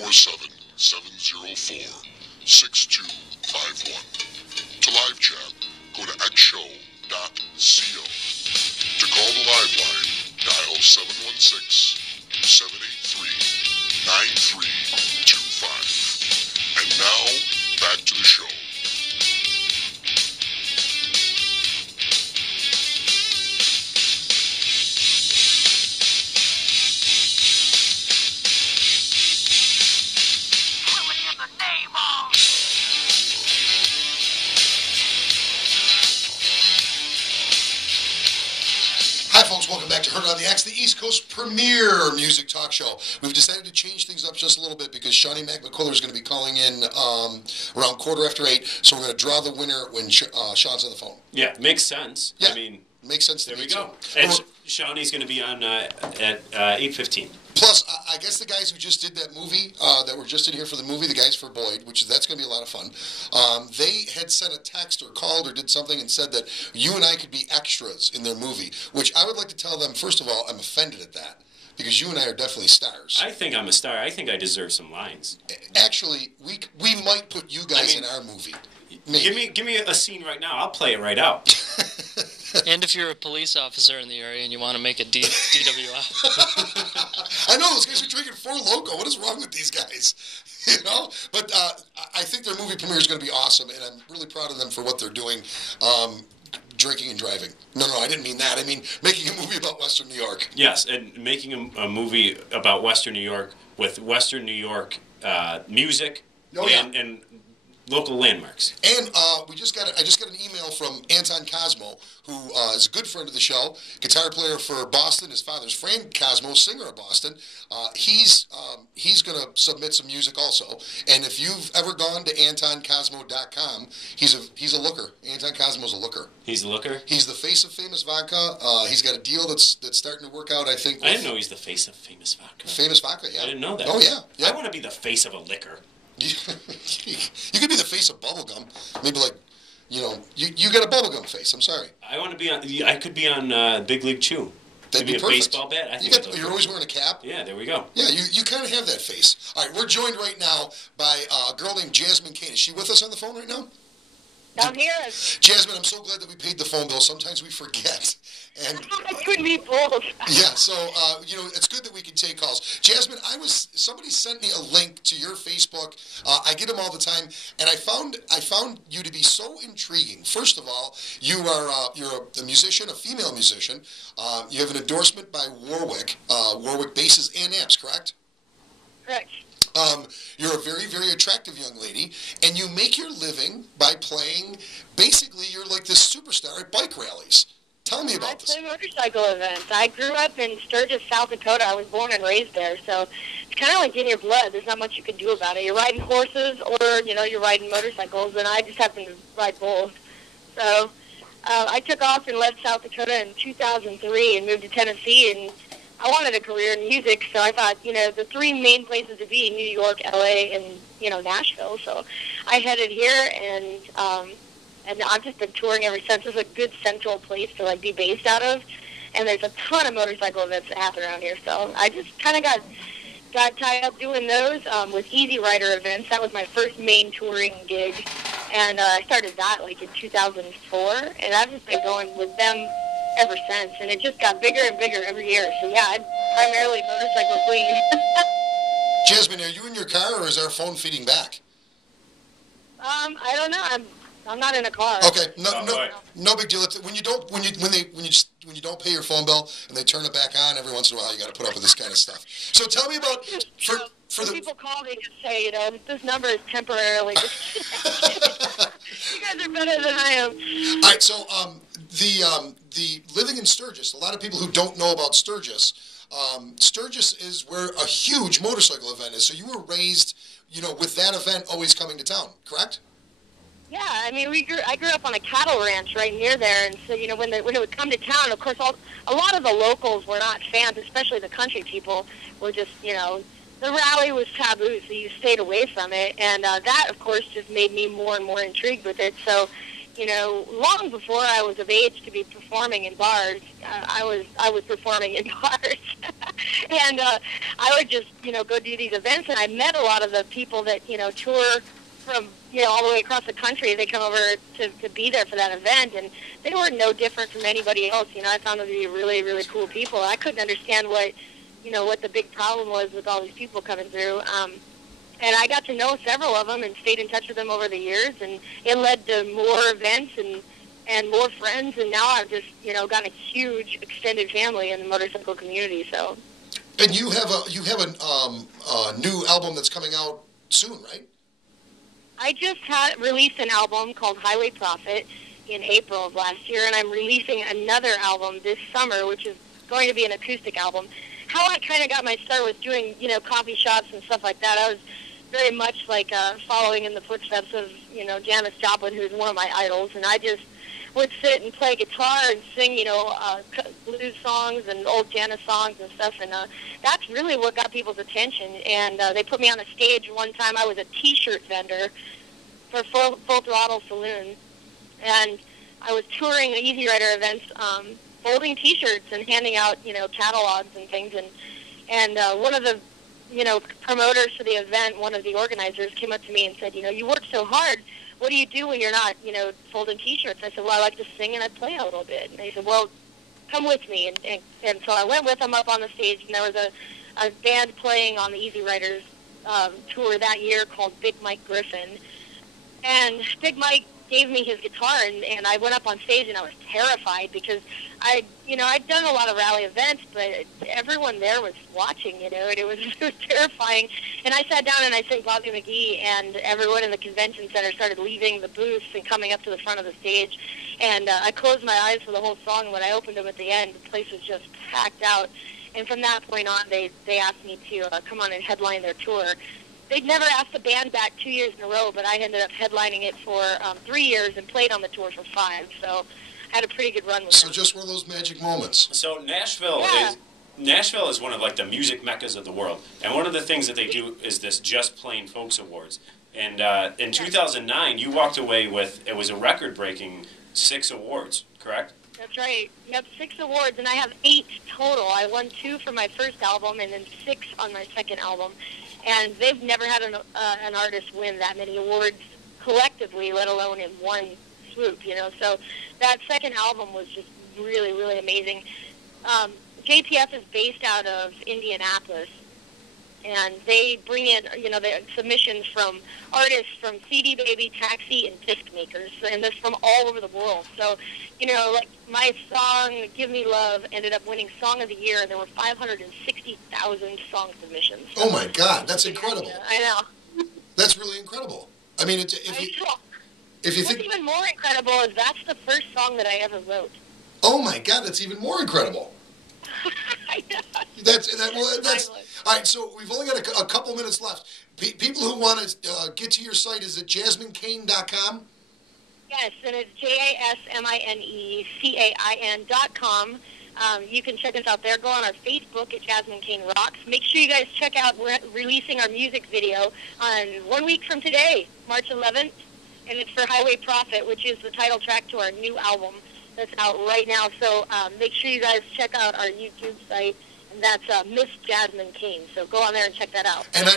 447-704-6251. To live chat, go to xshow.co. To call the live line, dial 716-783-9325. And now, back to the show. Hi folks, welcome back to Heard on the X, the East Coast premier music talk show. We've decided to change things up just a little bit because Shawnee McMcCuller is going to be calling in around 8:15, so we're going to draw the winner when Sean's on the phone. Yeah, makes sense. Yeah, I mean, makes sense to me. There we go. And Shawnee's going to be on at 8:15. Plus, I guess the guys who just did that movie, that were just in here for the movie, the guys for Boyd, that's going to be a lot of fun, they had sent a text or called or did something and said that you and I could be extras in their movie, which I would like to tell them, first of all, I'm offended at that, because you and I are definitely stars. I think I'm a star. I think I deserve some lines. Actually, we might put you guys in our movie. Maybe. Give me a scene right now. I'll play it right out. And if you're a police officer in the area and you want to make a DWI. I know, those guys are drinking Four Loko. What is wrong with these guys? You know? But I think their movie premiere is going to be awesome, and I'm really proud of them for what they're doing, drinking and driving. No, I didn't mean that. I mean making a movie about Western New York. Yes, and making a movie about Western New York with Western New York music and local landmarks. And I just got an email from Anton Cosmo, who is a good friend of the show, guitar player for Boston. His father's Frank Cosmo, singer of Boston. He's going to submit some music also. And if you've ever gone to AntonCosmo.com, he's a looker. Anton Cosmo's a looker. He's a looker? He's the face of Famous Vodka. He's got a deal that's starting to work out, I think. I didn't know he's the face of Famous Vodka. Famous Vodka, yeah. I didn't know that. Oh, yeah. I want to be the face of a liquor. You could be the face of bubblegum. Maybe like, you got a bubblegum face. I'm sorry. I want to be on. I could be on Big League Chew. That'd be a perfect. Baseball bat. You're always wearing a cap. Yeah, there we go. Yeah, you kind of have that face. All right, we're joined right now by a girl named Jasmine Cain. Is she with us on the phone right now? I'm here. Jasmine, I'm so glad that we paid the phone bill. Sometimes we forget. And you and me both. Yeah, so it's good that we can take calls. Jasmine, somebody sent me a link to your Facebook. I get them all the time, and I found you to be so intriguing. First of all, you're a musician, a female musician. You have an endorsement by Warwick Basses and Amps, correct? Correct. You're a very, very attractive young lady, and you make your living by playing. Basically, you're like this superstar at bike rallies. Tell me about this. I play motorcycle events. I grew up in Sturgis, South Dakota. I was born and raised there, so it's kind of like in your blood. There's not much you can do about it. You're riding horses, or you're riding motorcycles, and I just happen to ride both. So I took off and left South Dakota in 2003 and moved to Tennessee, and I wanted a career in music, so I thought, the three main places to be, New York, L.A., and, Nashville. So I headed here, and I've just been touring ever since. It's a good central place to, be based out of, and there's a ton of motorcycle events that happen around here. So I just kind of got tied up doing those with Easy Rider events. That was my first main touring gig, and I started that, in 2004, and I've just been going with them ever since, and it just got bigger and bigger every year. So yeah, I'm primarily motorcycle queen. Jasmine, are you in your car, or is our phone feeding back? I don't know. I'm not in a car. Okay, no big deal. When you don't pay your phone bill and they turn it back on, every once in a while you got to put up with this kind of stuff. So tell me about when people call, they just say, this number is temporarily. You guys are better than I am. All right, so the living in Sturgis. A lot of people who don't know about Sturgis. Sturgis is where a huge motorcycle event is. So you were raised, with that event always coming to town, correct? Yeah, I mean, I grew up on a cattle ranch right near there, and so when it would come to town, of course, a lot of the locals were not fans, especially the country people. Were just the rally was taboo, so you stayed away from it, and that, of course, just made me more and more intrigued with it. So, long before I was of age to be performing in bars, I was performing in bars. And I would just, go do these events, and I met a lot of the people that, tour from, all the way across the country. They come over to be there for that event, and they were no different from anybody else. I found them to be really, really cool people. I couldn't understand what the big problem was with all these people coming through. And I got to know several of them and stayed in touch with them over the years, and it led to more events and more friends, and now I've just, got a huge extended family in the motorcycle community, so. And you have a new album that's coming out soon, right? I just released an album called Highway Prophet in April of last year, and I'm releasing another album this summer, which is going to be an acoustic album. How I kind of got my start was doing, coffee shops and stuff like that. I was very much like following in the footsteps of, Janis Joplin, who's one of my idols, and I just would sit and play guitar and sing, blues songs and old Janis songs and stuff, and that's really what got people's attention. And they put me on a stage one time. I was a T-shirt vendor for Full Throttle Saloon, and I was touring Easy Rider events, folding T-shirts and handing out, catalogs and things. And one of the, promoters for the event, one of the organizers, came up to me and said, you work so hard. What do you do when you're not, folding T-shirts? I said, well, I like to sing and I play a little bit. And they said, well, come with me. And so I went with them up on the stage, and there was a band playing on the Easy Riders tour that year called Big Mike Griffin. And Big Mike gave me his guitar, and I went up on stage, and I was terrified because I'd done a lot of rally events, but everyone there was watching, and it was terrifying. And I sat down and I sang Bobby McGee, and everyone in the convention center started leaving the booths and coming up to the front of the stage. And I closed my eyes for the whole song, and when I opened them at the end, the place was just packed out. And from that point on, they asked me to come on and headline their tour. They'd never asked the band back 2 years in a row, but I ended up headlining it for 3 years and played on the tour for 5. So I had a pretty good run with them. So just one of those magic moments. So Nashville is one of like the music meccas of the world, and one of the things that they do is this Just Plain Folks Awards. And in 2009, you walked away with, it was a record-breaking 6 awards, correct? That's right. Yep, 6 awards, and I have 8 total. I won 2 for my first album and then 6 on my second album. And they've never had an artist win that many awards collectively, let alone in one swoop, So that second album was just really, really amazing. JPF is based out of Indianapolis, and they bring in, the submissions from artists from CD Baby, Taxi, and disc makers, and this from all over the world. So, like my song, Give Me Love, ended up winning Song of the Year, and there were 560,000 song submissions. So, oh my God, that's incredible. I know. That's really incredible. I mean, if you think... What's even more incredible is that's the first song that I ever wrote. Oh my God, that's even more incredible. That's all right. So we've only got a couple minutes left. People who want to get to your site, is it JasmineCain.com? Yes, and it's JasmineCain.com. You can check us out there. Go on our Facebook at Jasmine Cain Rocks. Make sure you guys check out, we're releasing our music video on 1 week from today, March 11th, and it's for Highway Prophet, which is the title track to our new album that's out right now. So make sure you guys check out our YouTube site, and that's Miss Jasmine Cain. So go on there and check that out. And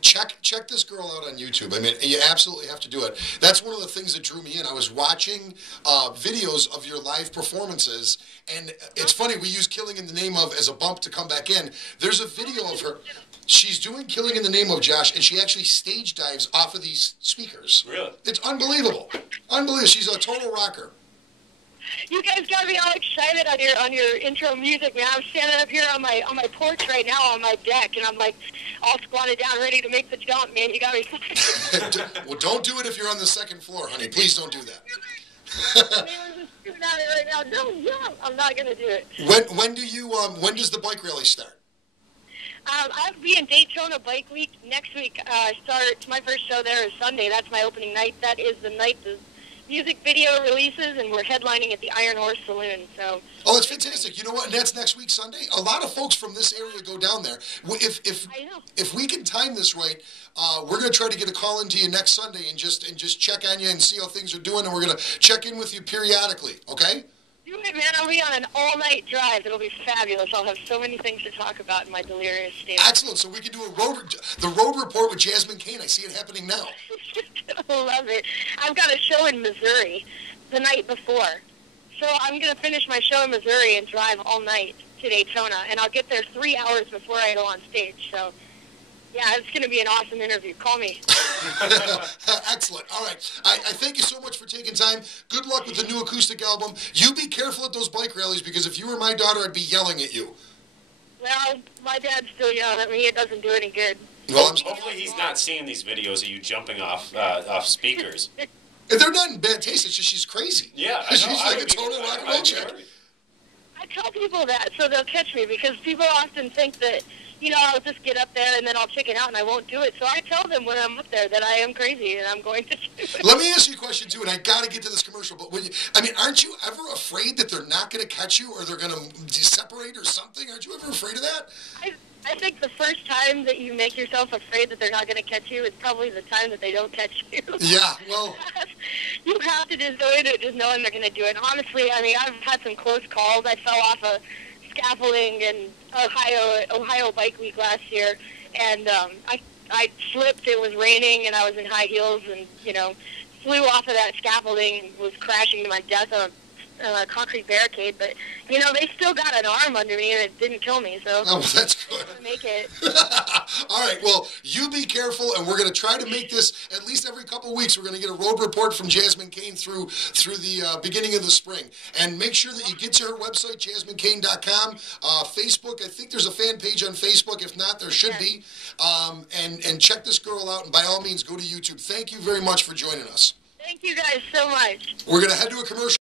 check this girl out on YouTube. I mean, you absolutely have to do it. That's one of the things that drew me in. I was watching videos of your live performances, and it's funny, we use Killing in the Name of as a bump to come back in. There's a video of her. She's doing Killing in the Name of, Josh, and she actually stage dives off of these speakers. Really? It's unbelievable. Unbelievable. She's a total rocker. You guys got me all excited on your intro music, man. I'm standing up here on my porch right now on my deck, and I'm like all squatted down, ready to make the jump, man. You got me excited. Well, don't do it if you're on the second floor, honey. Please don't do that. I'm not gonna do it. When does the bike rally start? I'll be in Daytona Bike Week next week. My first show there is Sunday. That's my opening night. That is the night the music video releases, and we're headlining at the Iron Horse Saloon. So. Oh, that's fantastic! You know what? And that's next week Sunday. A lot of folks from this area go down there. If we can time this right, we're going to try to get a call into you next Sunday and just check on you and see how things are doing, and we're going to check in with you periodically. Okay? Do it, man. I'll be on an all-night drive. It'll be fabulous. I'll have so many things to talk about in my delirious state. Excellent. So we can do the road report with Jasmine Cain. I see it happening now. I love it. I've got a show in Missouri the night before. So I'm going to finish my show in Missouri and drive all night to Daytona. And I'll get there 3 hours before I go on stage. So, yeah, it's going to be an awesome interview. Call me. Excellent. All right. I thank you so much for taking time. Good luck with the new acoustic album. You be careful at those bike rallies, because if you were my daughter, I'd be yelling at you. Well, my dad's still yelling at me. It doesn't do any good. Well, hopefully he's not seeing these videos of you jumping off speakers. they're not in bad taste. It's just she's crazy. Yeah, I know. She's like a would be- total rock and I'd roll be chick. worried. I tell people that so they'll catch me, because people often think that, I'll just get up there and then I'll chicken out and I won't do it. So I tell them when I'm up there that I am crazy and I'm going to do it. Let me ask you a question, too, and I got to get to this commercial, but aren't you ever afraid that they're not going to catch you, or they're going to separate or something? Aren't you ever afraid of that? I think the first time that you make yourself afraid that they're not going to catch you is probably the time that they don't catch you. Yeah, well... You have to just go into it just knowing they're going to do it. Honestly, I've had some close calls. I fell off a scaffolding in Ohio Bike Week last year, and I slipped. It was raining, and I was in high heels, and flew off of that scaffolding and was crashing to my death on a concrete barricade. But they still got an arm under me, and it didn't kill me. So that's good. Make it. All right, well, you be careful, and we're going to try to make this at least every couple weeks. We're going to get a road report from Jasmine Cain through the beginning of the spring. And make sure that you get to her website, JasmineCain.com. Facebook, I think there's a fan page on Facebook. If not, there should be. And check this girl out, and by all means, go to YouTube. Thank you very much for joining us. Thank you guys so much. We're going to head to a commercial.